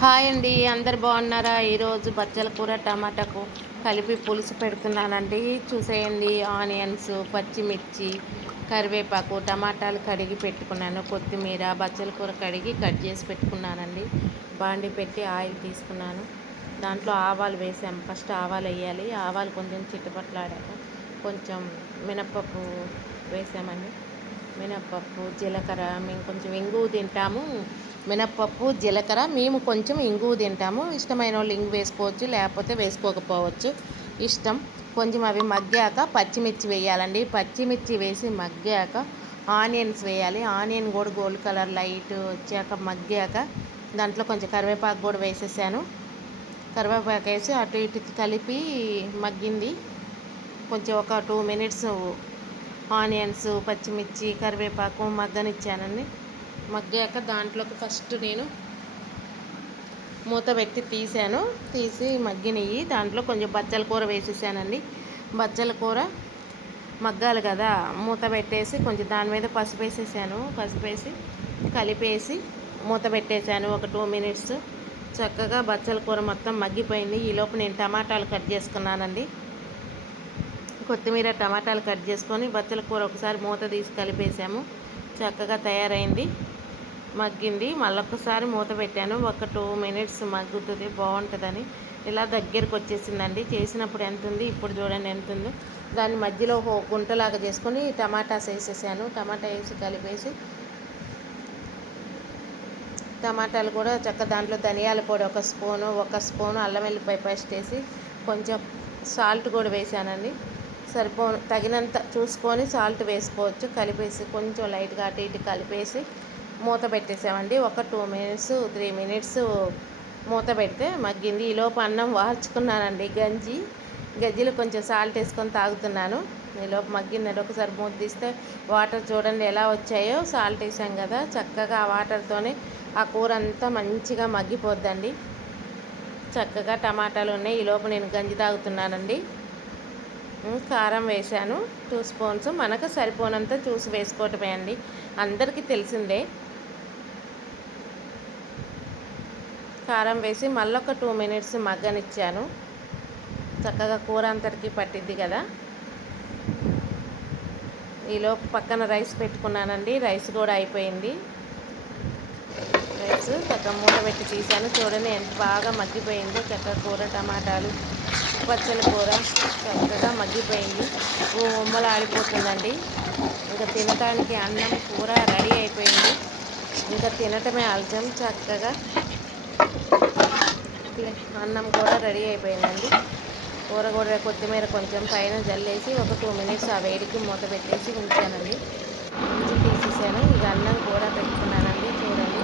Hi అండి, అందరు బాగున్నారా? ఈరోజు బచ్చల కూర టమాటాకు కలిపి పులుసు పెడుతున్నానండి. చూసేయండి. ఆనియన్స్, పచ్చిమిర్చి, కరివేపాకు, టమాటాలు కడిగి పెట్టుకున్నాను, కొత్తిమీర, బచ్చల కూర కడిగి కట్ చేసి పెట్టుకున్నానండి. బాండి పెట్టి ఆయిల్ తీసుకున్నాను. దాంట్లో ఆవాలు వేసాము. ఫస్ట్ ఆవాలు వేయాలి. ఆవాలు కొంచెం చిట్టపట్లాడాక కొంచెం మినప్పప్పు వేసామండి. మినప్పప్పు, జీలకర్ర, మేము కొంచెం ఇంగువ తింటాము. మినప్పప్పు, జీలకర్ర, మేము కొంచెం ఇంగువ తింటాము. ఇష్టమైన వాళ్ళు ఇంగు వేసుకోవచ్చు, లేకపోతే వేసుకోకపోవచ్చు, ఇష్టం. కొంచెం అవి మగ్గాక పచ్చిమిర్చి వేయాలండి. పచ్చిమిర్చి వేసి మగ్గాక ఆనియన్స్ వేయాలి. ఆనియన్ కూడా గోల్డ్ కలర్ లైట్ వచ్చాక మగ్గాక దాంట్లో కొంచెం కరివేపాకు కూడా వేసేసాను. కరివేపాకు వేసి అటు ఇటు కలిపి మగ్గింది. కొంచెం ఒక 2 మినిట్స్ ఆనియన్స్, పచ్చిమిర్చి, కరివేపాకు మగ్గనిచ్చానండి. మగ్గాక దాంట్లోకి ఫస్ట్ నేను మూత పెట్టి తీసి మగ్గినవి దాంట్లో కొంచెం బచ్చల కూర వేసేసానండి. బచ్చల కూర మగ్గాలి కదా, మూత పెట్టేసి కొంచెం దాని మీద పసుపు వేసేసాను. పసుపు వేసి కలిపేసి మూత పెట్టేశాను ఒక 2 మినిట్స్. చక్కగా బచ్చల కూర మొత్తం మగ్గిపోయింది. ఈలోపు నేను టమాటాలు కట్ చేసుకున్నానండి. కొత్తిమీర, టమాటాలు కట్ చేసుకొని బచ్చల కూర ఒకసారి మూత తీసి కలిపేసాము. చక్కగా తయారైంది, మగ్గింది. మళ్ళొకసారి మూత పెట్టాను. ఒక 2 మినిట్స్ మగ్గుతుంది, బాగుంటుందని. ఇలా దగ్గరికి వచ్చేసిందండి. చేసినప్పుడు ఎంత ఉంది, ఇప్పుడు చూడండి ఎంత ఉందో. దాని మధ్యలో గుంటలాగా చేసుకొని టమాటాస్ వేసేసాను. టమాటా వేసి కలిపేసి టమాటాలు కూడా చక్కగా దాంట్లో ధనియాల పొడి ఒక స్పూను అల్లం వెల్లిపాయ పేస్ట్ వేసి కొంచెం సాల్ట్ కూడా వేసానండి. తగినంత చూసుకొని సాల్ట్ వేసుకోవచ్చు. కలిపేసి కొంచెం లైట్గా అటు ఇటు కలిపేసి మూత పెట్టేసామండి. ఒక 2 మినిట్స్ 3 మినిట్స్ మూత పెడితే మగ్గింది. ఈలోపు అన్నం వార్చుకున్నానండి. గజ్జిలో కొంచెం సాల్ట్ వేసుకొని తాగుతున్నాను. ఈలోపు మగ్గిందండి. ఒకసారి మూత తీస్తే వాటర్ చూడండి ఎలా వచ్చాయో. సాల్ట్ వేసాం కదా, చక్కగా ఆ వాటర్తోనే ఆ కూర అంతా మంచిగా మగ్గిపోద్దండి. చక్కగా టమాటాలు ఉన్నాయి. ఈలోపు నేను గంజి తాగుతున్నానండి. కారం వేసాను 2 స్పూన్స్. మనకు సరిపోనంత చూసి వేసుకోవటమే అండి, అందరికీ తెలిసిందే. కారం వేసి మళ్ళొక 2 మినిట్స్ మగ్గనిచ్చాను. చక్కగా కూర అంతటికి పట్టిద్ది కదా. ఈలోపు పక్కన రైస్ పెట్టుకున్నానండి. రైస్ కూడా అయిపోయింది. రైస్ చక్కగా మూత పెట్టి తీసాను. చూడండి ఎంత బాగా మగ్గిపోయిందో. చక్కగా కూర టమాటాలు బచ్చల కూర చక్కగా మగ్గిపోయింది. ఉమ్మలు ఆడిపోతుందండి. ఇంకా తినటానికి అన్నం కూర రెడీ అయిపోయింది. ఇంకా తినటమే ఆలస్యం. చక్కగా అన్నం కూడా రెడీ అయిపోయిందండి. కూర కూడా కొత్తిమీర కొంచెం పైన జల్లేసి ఒక 2 మినిట్స్ ఆ వేడికి మూత పెట్టేసి ఉంచానండి. తీసేసాను. ఇక అన్నం కూడా పెట్టుకున్నానండి. చూడండి